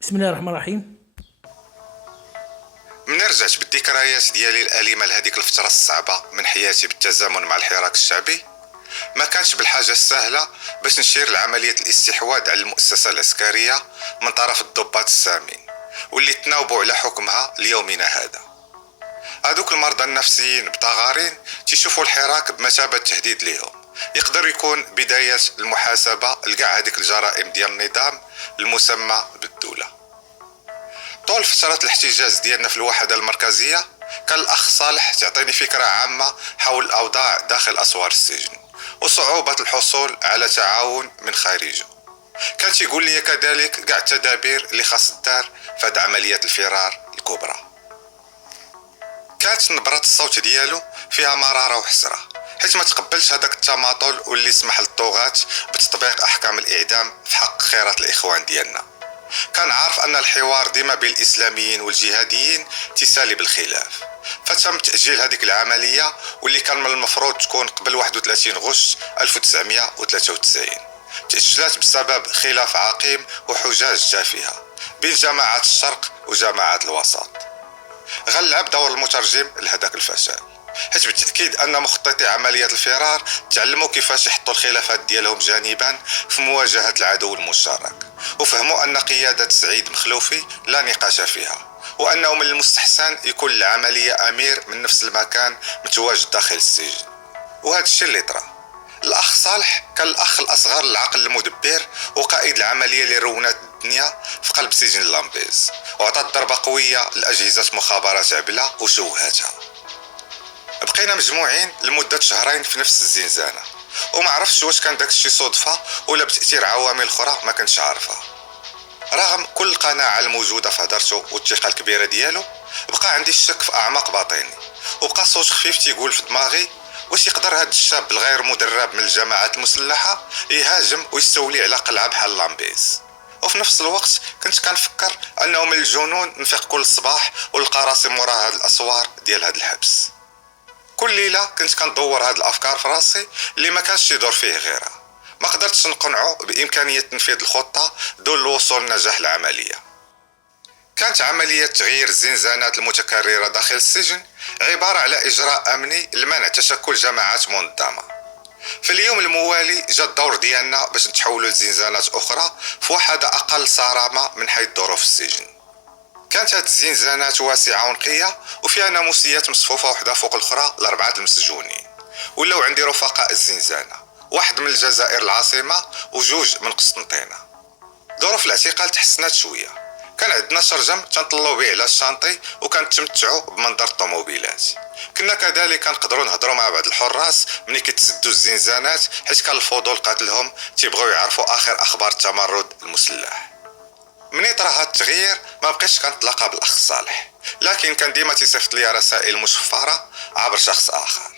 بسم الله الرحمن الرحيم. من رجعت بالذكريات ديالي الأليمة لهذيك الفترة الصعبة من حياتي بالتزامن مع الحراك الشعبي، ما كانش بالحاجة السهلة باش نشير لعملية الاستحواذ على المؤسسة العسكرية من طرف الضباط السامين واللي تناوبوا على حكمها ليومنا هذا. هذوك المرضى النفسيين بطغارين تيشوفوا الحراك بمثابة تهديد ليهم، يقدر يكون بداية المحاسبة لكاع هذيك الجرائم ديال النظام المسمى بالدولة. طول فترة الاحتجاز ديالنا في الوحدة المركزية كان الأخ صالح تعطيني فكرة عامة حول الأوضاع داخل أسوار السجن وصعوبة الحصول على تعاون من خارجه. كان يقول لي كذلك كاع التدابير اللي خاص الدار في هذه عملية الفرار الكبرى. كانت نبرة الصوت ديالو فيها مرارة وحسرة، حيث ما تقبلش هذاك التماطل واللي سمح للطغاة بتطبيق أحكام الإعدام في حق خيرات الإخوان ديالنا. كان عارف أن الحوار ديما بين الإسلاميين والجهاديين تسالي بالخلاف، فتم تأجيل هذيك العملية واللي كان من المفروض تكون قبل 31 غشت 1993. تأجلت بسبب خلاف عقيم وحجاج تافهة بين جماعة الشرق وجماعة الوسط. غلب دور المترجم لهذاك الفشل، حيث بالتأكيد أن مخططي عملية الفرار تعلموا كيفاش يحطوا الخلافات ديالهم جانبا في مواجهة العدو المشترك، وفهموا أن قيادة سعيد مخلوفي لا نقاش فيها، وأنه من المستحسن يكون العملية أمير من نفس المكان متواجد داخل السجن. وهذا الشيء اللي طرا. الأخ صالح كان الأخ الأصغر للعقل المدبر وقائد العملية اللي رونت الدنيا في قلب سجن لامبيز، وعطت ضربة قوية لأجهزة مخابرات عبلة وشوهاتها. بقينا مجموعين لمدة شهرين في نفس الزنزانة، وما عرفتش واش كان داك الشيء صدفة ولا بتأثير عوامل أخرى ما كنتش عارفها. رغم كل القناعة الموجودة في هدرته والثقة الكبيرة ديالو، بقى عندي الشك في أعماق باطني، وبقى صوت خفيف تيقول في دماغي واش يقدر هاد الشاب الغير مدرب من الجماعات المسلحة يهاجم ويستولي على قلعة بحال لامبيز. وفي نفس الوقت كنت كنفكر أنه من الجنون نفيق كل صباح ولقى راسي مورا هاد الأسوار ديال هاد الحبس. كل ليلة كنت كندور هاد الأفكار في راسي اللي ما كانش يدور فيه غيرها. ما قدرتش نقنعه بإمكانية تنفيذ الخطة دون الوصول لنجاح العملية. كانت عملية تغيير الزنزانات المتكررة داخل السجن عبارة على إجراء أمني لمنع تشكل جماعات منظمة. في اليوم الموالي جاء الدور ديالنا باش نتحولوا لزنزانات أخرى في وحدة أقل صرامة من حيث ظروف السجن. كانت هاد الزنزانات واسعة ونقية وفيها ناموسيات مصفوفة وحدة فوق الأخرى لأربعة المسجونين. ولاو عندي رفقاء الزنزانة، واحد من الجزائر العاصمة وجوج من قسنطينة. ظروف الاعتقال تحسنت شوية، كان عندنا شرجم تنطلو به على الشانطي وكنتمتعوا بمنظر الطوموبيلات. كنا كذلك نقدروا نهضروا مع بعض الحراس ملي كيتسدوا الزنزانات، حيت كان الفضول قاتلهم تيبغيو يعرفوا آخر أخبار التمرد المسلح. مني طرا هاد التغيير ما بقيتش كنتلاقى بالاخ صالح، لكن كان ديما تيصيفط لي رسائل مشفره عبر شخص اخر.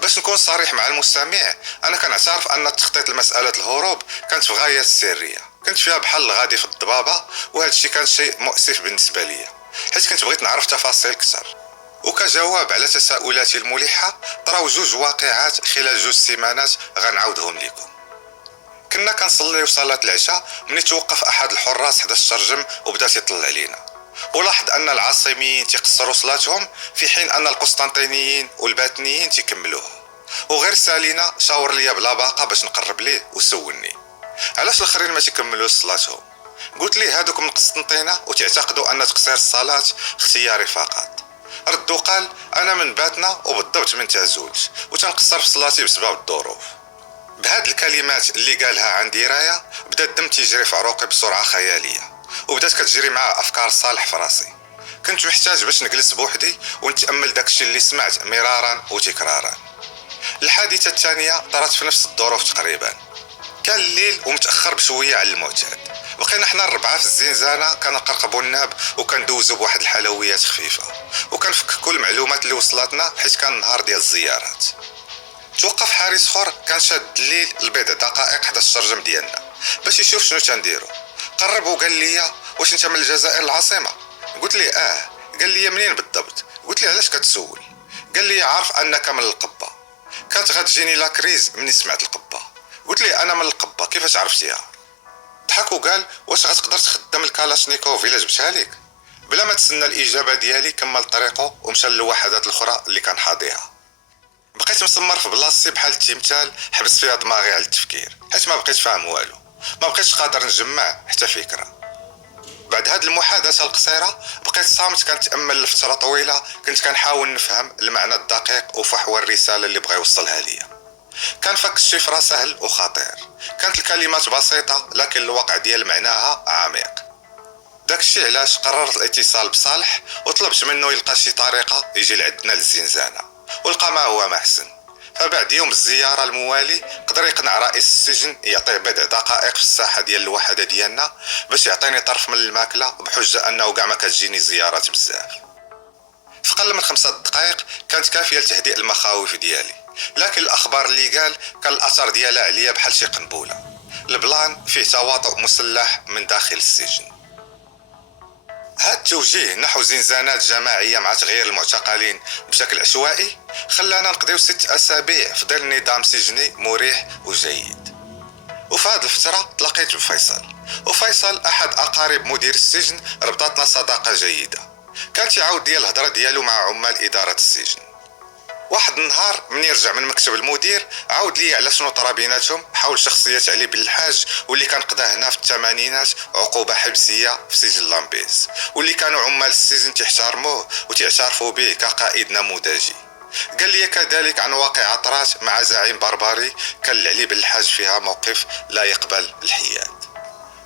باش نكون صريح مع المستمع، انا كنعترف ان التخطيط لمساله الهروب كانت في غايه السريه، كنت فيها بحال الغادي في الضبابه، وهذا الشيء كان شيء مؤسف بالنسبه لي، حيت كنت بغيت نعرف تفاصيل اكثر. وكجواب على تساؤلاتي الملحه، طراو جوج واقعات خلال جوج سيمانات غنعاودهم لكم. كنا كنصليو صلاة العشاء مني توقف أحد الحراس حدا الشرجم وبدا تيطلع علينا، ولاحظ أن العاصميين تيقصروا صلاتهم في حين أن القسطنطينيين والباتنيين تيكملوها. وغير سالينا شاور ليا بلا باقة باش نقرب ليه وسولني علاش الاخرين ما تيكملوش صلاتهم. قلت ليه هادوك من قسطنطينة وتعتقدوا أن تقصير الصلاة اختياري فقط. رد وقال أنا من باتنا وبالضبط من تعزولت وتنقصر في صلاتي بسبب الظروف. بهاد الكلمات اللي قالها عن دراية بدا الدم تيجري في عروقي بسرعة خيالية، وبدات كتجري مع أفكار صالح في راسي. كنت محتاج باش نجلس بوحدي ونتأمل داكشي اللي سمعت مرارا وتكرارا. الحادثة الثانية طرات في نفس الظروف تقريبا. كان الليل ومتأخر بشوية على المعتاد، بقينا حنا الربعة في الزنزانة كنقرقبوا الناب وكندوزو بواحد الحلويات خفيفة، وكنفك كل المعلومات اللي وصلتنا حيت كان نهار ديال الزيارات. توقف حارس اخر كان شاد الليل لبضع دقائق حدا الشرجم ديالنا باش يشوف شنو تنديرو. قرب وقال لي واش انت من الجزائر العاصمه؟ قلت لي قال لي منين بالضبط؟ قلت لي علاش كتسول؟ قال لي عارف انك من القبه. كانت غتجيني لا كريز مني سمعت القبه. قلت لي انا من القبه كيفاش عرفتيها؟ ضحك وقال: واش غتقدر تخدم الكالاشنيكوف الا جبتها ليك؟ بلا ما تسنى الاجابه ديالي كمل طريقه ومشى للوحدات الاخرى اللي كان حاضيها. بقيت مسمر في بلاصتي بحال التمثال حبس فيها دماغي على التفكير، حيت ما بقيت فاهم والو، ما بقيتش قادر نجمع حتى فكره. بعد هاد المحادثه القصيره بقيت صامت كنتامل لفتره طويله، كنت كنحاول نفهم المعنى الدقيق وفحوى الرساله اللي بغى يوصلها ليا. كان فك الشفره سهل وخطير، كانت الكلمات بسيطه لكن الواقع ديال معناها عميق. داكشي علاش قررت الاتصال بصالح وطلبت منه يلقى شي طريقه يجي لعندنا للزنزانه، ولقى ما هو ما احسن. فبعد يوم الزياره الموالي قدر يقنع رئيس السجن يعطيه بضع دقائق في الساحه ديال الوحده ديالنا باش يعطيني طرف من الماكله بحجه انه كاع ما كتجيني زيارات بزاف. في اقل من 5 دقائق كانت كافيه لتهدئ المخاوف ديالي، لكن الاخبار اللي قال كان الاثر ديالها عليا بحال شي قنبله. البلان فيه تواطؤ مسلح من داخل السجن. هذا التوجيه نحو زنزانات جماعية مع تغيير المعتقلين بشكل عشوائي خلانا نقضيو 6 أسابيع في ظل نظام سجني مريح وجيد. وفي هذه الفترة تلاقيت بفيصل، وفيصل أحد أقارب مدير السجن، ربطتنا صداقة جيدة. كانت يعاود لي الهضرة ديالو مع عمال إدارة السجن. واحد النهار من يرجع من مكتب المدير عاود لي على شنو طرا بيناتهم حول شخصية علي بن الحاج، واللي كان قضى هنا في الثمانينات عقوبة حبسية في سجن لامبيز، واللي كانوا عمال السجن تحترموه وتعترفوا به كقائد نموذجي. قال لي كذلك عن واقعة طرات مع زعيم بربري كان علي بن الحاج فيها موقف لا يقبل الحياد.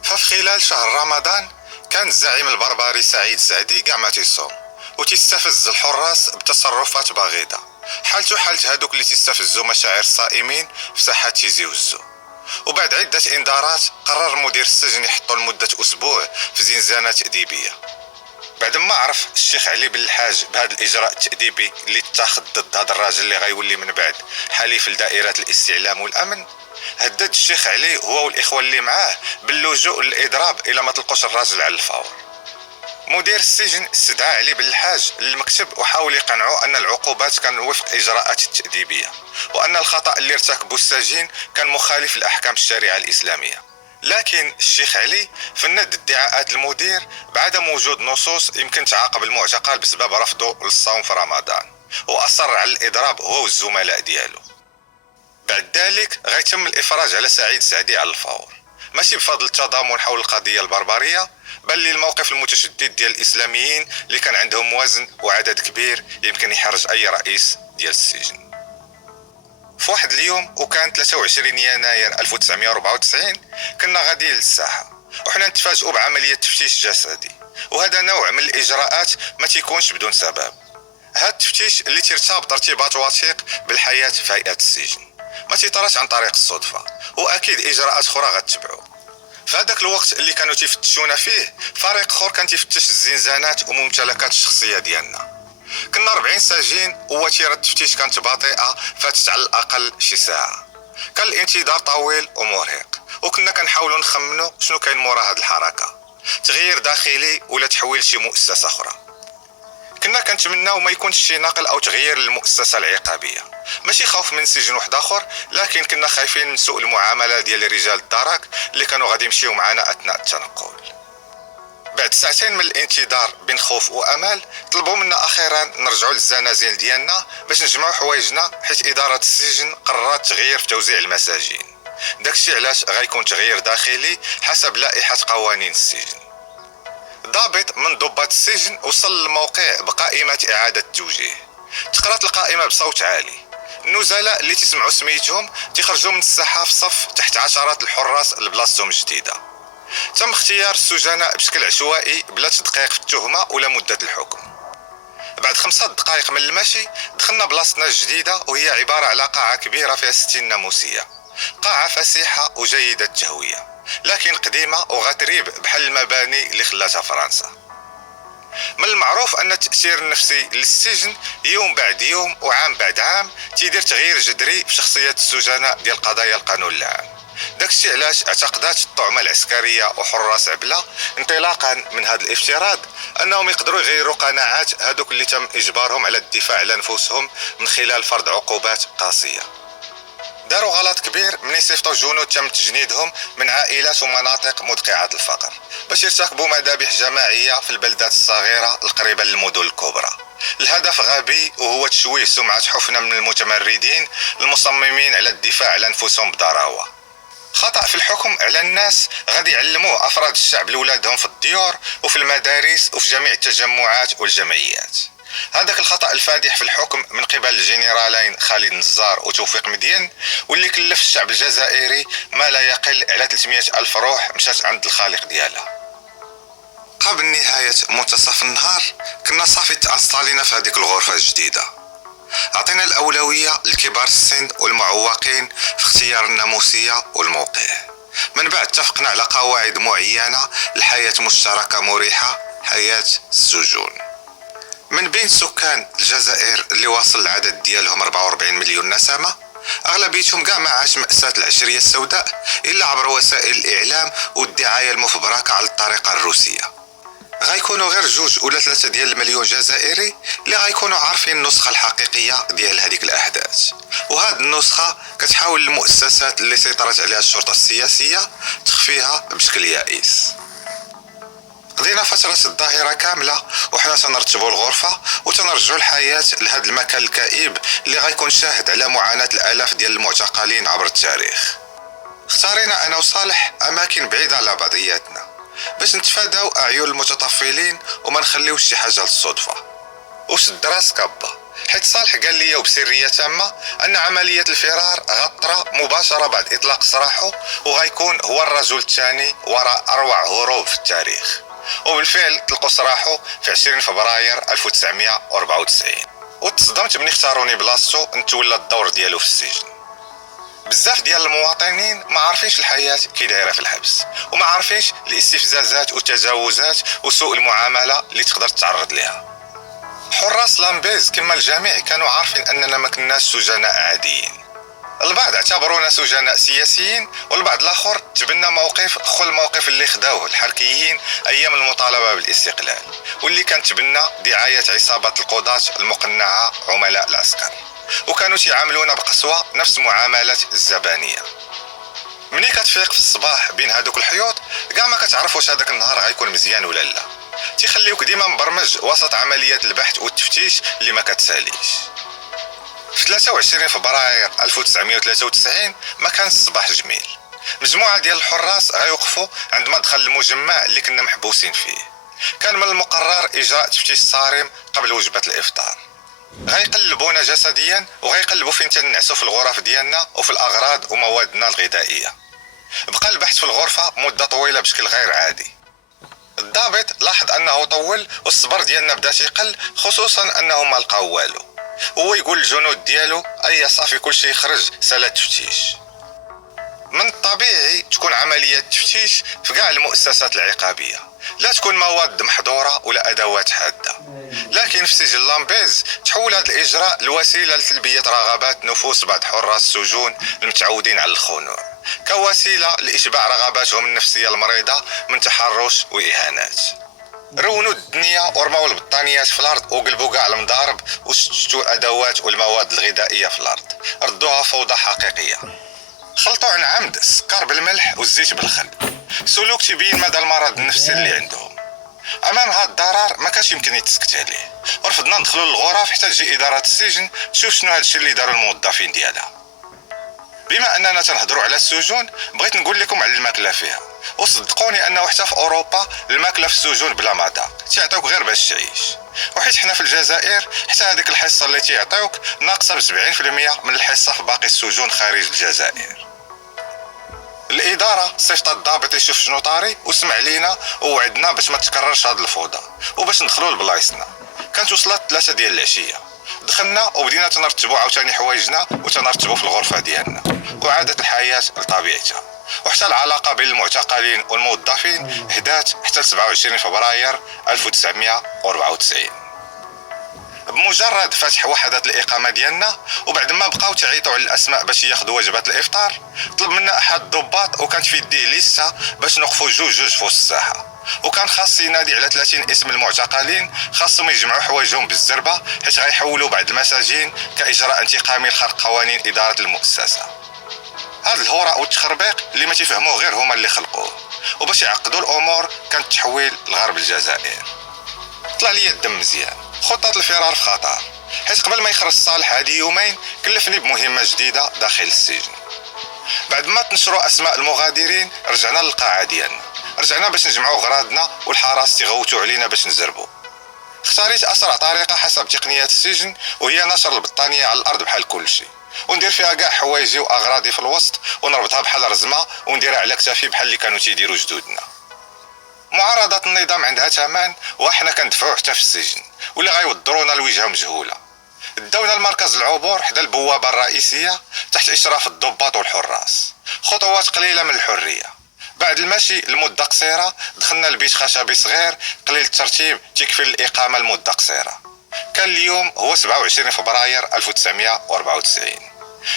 ففي خلال شهر رمضان كان الزعيم البربري سعيد سعدي كاع ما تيصوم وتستفز الحراس بتصرفات بغيضة، حالته حالت هادوك اللي تستفزوا مشاعر الصائمين في ساحة تيزي وزو. وبعد عدة انذارات قرر مدير السجن يحطو لمدة أسبوع في زنزانة تأديبية. بعد ما عرف الشيخ علي بن الحاج بهذا الإجراء التأديبي اللي اتخذ ضد هذا الراجل اللي غيولي من بعد حليف لدائرة الاستعلام والأمن، هدد الشيخ علي هو والإخوة اللي معاه باللجوء للإضراب إلى ما تلقوش الراجل على الفور. مدير السجن استدعى علي بن الحاج للمكتب وحاول يقنعه أن العقوبات كان وفق إجراءات التأديبية، وأن الخطأ اللي ارتكبه السجين كان مخالف لأحكام الشريعة الإسلامية. لكن الشيخ علي فند ادعاءات المدير بعدم وجود نصوص يمكن تعاقب المعتقل بسبب رفضه للصوم في رمضان، وأصر على الإضراب هو والزملاء ديالو. بعد ذلك غيتم الإفراج على سعيد سعدي على الفور، ماشي بفضل التضامن حول القضية البربرية، بل للموقف المتشدد ديال الإسلاميين اللي كان عندهم وزن وعدد كبير يمكن يحرج أي رئيس ديال السجن. في واحد اليوم وكان 23 يناير 1994 كنا غاديين للساحة وحنا نتفاجئوا بعملية تفتيش جسدي، وهذا نوع من الإجراءات ما تيكونش بدون سبب. هذا التفتيش اللي ترتبط ارتباط وثيق بالحياة في هيئة السجن، ما تيطراش عن طريق الصدفة، وأكيد إجراءات أخرى غتتبعو. في هذاك الوقت اللي كانوا تيفتشونا فيه فريق اخر كان تيفتش الزنزانات وممتلكات الشخصيه ديالنا. كنا 40 سجين ووتيره التفتيش كانت بطيئه، فاتت على الاقل شي ساعه. كان الانتظار طويل ومرهق، وكنا كنحاولوا نخمنوا شنو كاين مورا هاد الحركه، تغيير داخلي ولا تحويل شي مؤسسه اخرى. كنا كنتمناو ما يكونش شي نقل او تغيير للمؤسسه العقابيه، ماشي خوف من سجن واحد اخر، لكن كنا خايفين من سوء المعامله ديال رجال الدرك اللي كانوا غادي يمشيو معنا اثناء التنقل. بعد ساعتين من الانتظار بين خوف وامل طلبوا منا اخيرا نرجعوا للزنازين ديالنا باش نجمعوا حوايجنا، حيت اداره السجن قررت تغيير في توزيع المساجين. داكشي علاش غيكون تغيير داخلي حسب لائحه قوانين السجن. ضابط من ضباط السجن وصل للموقع بقائمة إعادة التوجيه. تقرات القائمة بصوت عالي. النزلاء اللي تسمعوا سميتهم تخرجوا من الساحة في صف تحت عشرات الحراس لبلاصتهم جديدة. تم اختيار السجناء بشكل عشوائي بلا تدقيق في التهمة ولا مدة الحكم. بعد 5 دقائق من المشي دخلنا بلاصتنا الجديدة، وهي عبارة على قاعة كبيرة فيها 60 ناموسية. قاعة فسيحة وجيدة التهوية، لكن قديمة وغتريب بحال المباني اللي خلاتها فرنسا. من المعروف أن التأثير النفسي للسجن يوم بعد يوم وعام بعد عام تيدير تغيير جذري في شخصية السجناء ديال قضايا القانون العام. داكشي علاش اعتقدات الطعمة العسكرية وحراس عبلة انطلاقا من هذا الافتراض أنهم يقدروا يغيروا قناعات هذوك اللي تم إجبارهم على الدفاع على نفوسهم من خلال فرض عقوبات قاسية. داروا غلط كبير من يصيفطوا جنود تم تجنيدهم من عائلات ومناطق مدقعة الفقر باش يرتكبوا مذابح جماعية في البلدات الصغيرة القريبة للمدن الكبرى. الهدف غبي وهو تشويه سمعة حفنة من المتمردين المصممين على الدفاع على أنفسهم بضراوة. خطأ في الحكم على الناس غادي يعلموه أفراد الشعب لولادهم في الديور وفي المدارس وفي جميع التجمعات والجمعيات. هذاك الخطأ الفادح في الحكم من قبل الجنرالين خالد نزار وتوفيق مدين واللي كلف الشعب الجزائري ما لا يقل على 300 ألف روح مشات عند الخالق ديالها. قبل نهاية منتصف النهار كنا صافي تأصالينا في هذيك الغرفة الجديدة. أعطينا الأولوية لكبار السن والمعوقين في اختيار الناموسية والموقع. من بعد اتفقنا على قواعد معينة لحياة مشتركة مريحة، حياة السجون. من بين سكان الجزائر اللي واصل العدد ديالهم 44 مليون نسمة، أغلبيتهم كاع ما عاش مأساة العشرية السوداء إلا عبر وسائل الإعلام والدعاية المفبركة على الطريقة الروسية. غيكونوا غير 2 ولا 3 ديال المليون جزائري اللي غيكونوا عارفين النسخة الحقيقية ديال هذيك الأحداث، وهذه النسخة كتحاول المؤسسات اللي سيطرت عليها الشرطة السياسية تخفيها بشكل يائس. قضينا فترة الظاهرة كاملة وحنا تنرتبوا الغرفة وتنرجعوا الحياة لهذا المكان الكئيب اللي غيكون شاهد على معاناة الآلاف ديال المعتقلين عبر التاريخ. اختارينا أنا وصالح أماكن بعيدة على بعضياتنا باش نتفاداو أعين المتطفلين وما نخليوش شي حاجة للصدفة. وشد راسك أبا، حيت صالح قال لي وبسرية تامة أن عملية الفرار غطرة مباشرة بعد إطلاق سراحه، وغيكون هو الرجل الثاني وراء أروع هروب في التاريخ. وبالفعل طلقوا سراحه في 20 فبراير 1994، وتصدمت ملي اختاروني بلاصتو نتولى الدور ديالو في السجن. بزاف ديال المواطنين ما عارفينش الحياة كي دايره في الحبس، وما عارفينش الاستفزازات والتجاوزات وسوء المعاملة اللي تقدر تتعرض لها. حراس لامبيز كما الجميع كانوا عارفين أننا ما كناش سجناء عاديين. البعض اعتبرونا سجناء سياسيين، والبعض الآخر تبنى موقف خل الموقف اللي خداوه الحركيين أيام المطالبة بالاستقلال، واللي كان تبنى دعاية عصابة القضاة المقنعة عملاء العسكر، وكانوا تيعاملونا بقسوة نفس معاملة الزبانية. مني كتفيق في الصباح بين هادوك الحيوط كاع ما كتعرف واش هذاك النهار غيكون مزيان ولا لا، تيخليوك ديما مبرمج وسط عمليات البحث والتفتيش اللي ما كتساليش. في 23 فبراير 1993 ما كان الصباح جميل. مجموعة ديال الحراس غيوقفوا عند مدخل المجمع اللي كنا محبوسين فيه. كان من المقرر إجراء تفتيش صارم قبل وجبة الإفطار. غيقلبونا جسديا وغيقلبوا فين تنعسوا في الغرف ديالنا وفي الأغراض وموادنا الغذائية. بقى البحث في الغرفة مدة طويلة بشكل غير عادي. الضابط لاحظ أنه طول والصبر ديالنا بدا يقل، خصوصا أنه ما لقاو والو. هو يقول الجنود ديالو أي صافي كلشي يخرج سالا تفتيش. من الطبيعي تكون عملية تفتيش في كاع المؤسسات العقابية، لا تكون مواد محظورة ولا أدوات حادة، لكن في سجن لامبيز تحول هذا الإجراء لوسيلة لتلبية رغبات نفوس بعض حراس السجون المتعودين على الخنوع، كوسيلة لإشباع رغباتهم النفسية المريضة من تحرش وإهانات. رونوا الدنيا ورموا البطانيات في الارض وقلبوا كاع المضارب وشتتوا الادوات والمواد الغذائيه في الارض، ردوها فوضى حقيقيه. خلطوا عن عمد السكر بالملح والزيت بالخل، سلوك تبين مدى المرض النفسي اللي عندهم. امام هذا الضرر ما كانش يمكن يتسكت عليه، ورفضنا ندخلوا للغرف حتى تجي اداره السجن تشوف شنو هذا الشيء اللي داروا الموظفين ديالها. بما اننا تنهضروا على السجون بغيت نقول لكم على الماكله فيها، وصدقوني انه حتى في اوروبا الماكله في السجون بلا مذاق، تيعطيوك غير باش تعيش. وحيت حنا في الجزائر حتى هذيك الحصه اللي تيعطيوك ناقصه ب 70% من الحصه في باقي السجون خارج الجزائر. الاداره صيفطت الضابط يشوف شنو طاري وسمع لينا ووعدنا باش ما تكررش هذه الفوضى وباش ندخلوا لبلايصنا. كانت وصلت 3 ديال العشيه، دخلنا وبدينا تنرتبوا عاوتاني حوايجنا وتنرتبوا في الغرفه ديالنا، وعادت الحياه لطبيعتها. وحتى العلاقه بين المعتقلين والموظفين هدات حتى 27 فبراير 1994. بمجرد فتح وحدات الإقامة ديالنا وبعد ما بقاو تعيطوا على الأسماء باش ياخذوا وجبات الإفطار، طلب منا أحد الضباط وكانت في يديه لسه باش نوقفوا جوج في وسط الساحة، وكان خاص ينادي على 30 اسم المعتقلين خاصهم يجمعوا حوايجهم بالزربة حيت غيحولوا بعض المساجين كإجراء انتقامي لخرق قوانين إدارة المؤسسة. هاد الهوراء والتخربيق اللي ما تيفهموه غير هما اللي خلقوه، وباش يعقدوا الامور كان التحويل لغرب الجزائر. طلع لي الدم مزيان، خطة الفرار في خطر، حيت قبل ما يخرج صالح هادي يومين كلفني بمهمة جديدة داخل السجن. بعد ما تنشروا اسماء المغادرين رجعنا للقاعة ديالنا، رجعنا باش نجمعوا غراضنا والحراس تيغوتوا علينا باش نزربوا. اختاريت اسرع طريقة حسب تقنيات السجن، وهي نشر البطانية على الارض بحال كل شيء، وندير فيها كاع حوايجي واغراضي في الوسط، ونربطها بحال رزمة ونديرها على كتافي بحال اللي كانوا تيديروا جدودنا. معارضة النظام عندها ثمن، وحنا كندفعوه حتى في السجن، ولا غيوضرونا لوجهة مجهولة. داونا المركز العبور حدا البوابة الرئيسية تحت إشراف الضباط والحراس، خطوات قليلة من الحرية. بعد المشي لمدة قصيرة دخلنا لبيت خشبي صغير قليل الترتيب تكفي الإقامة لمدة قصيرة. كان اليوم هو 27 فبراير 1994.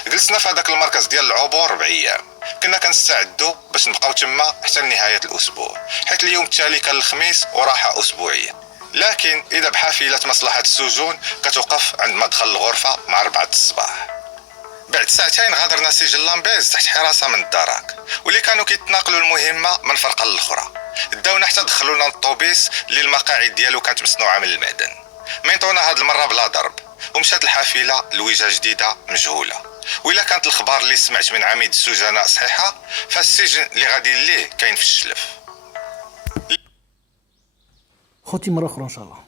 جلسنا في هذاك المركز ديال العبور 4 أيام، كنا كنستعدوا باش نبقاو تما حتى نهاية الأسبوع، حيث اليوم التالي كان الخميس وراحة أسبوعية. لكن إذا بحافلة مصلحة السجون كتوقف عند مدخل الغرفة مع 4 الصباح. بعد ساعتين غادرنا سجن لامبيز تحت حراسة من الدراك، واللي كانوا كيتناقلوا المهمة من فرقة للأخرى. داونا حتى دخلونا الطوبيس اللي المقاعد ديالو كانت مصنوعة من المعدن. ميطونا هاد المرة بلا ضرب، ومشات الحافلة لوجهة جديدة مجهولة. وإلا كانت الأخبار اللي سمعت من عميد السجناء صحيحة، فالسجن اللي غادي ليه كاين في الشلف. خوتي مرة أخرى إن شاء الله.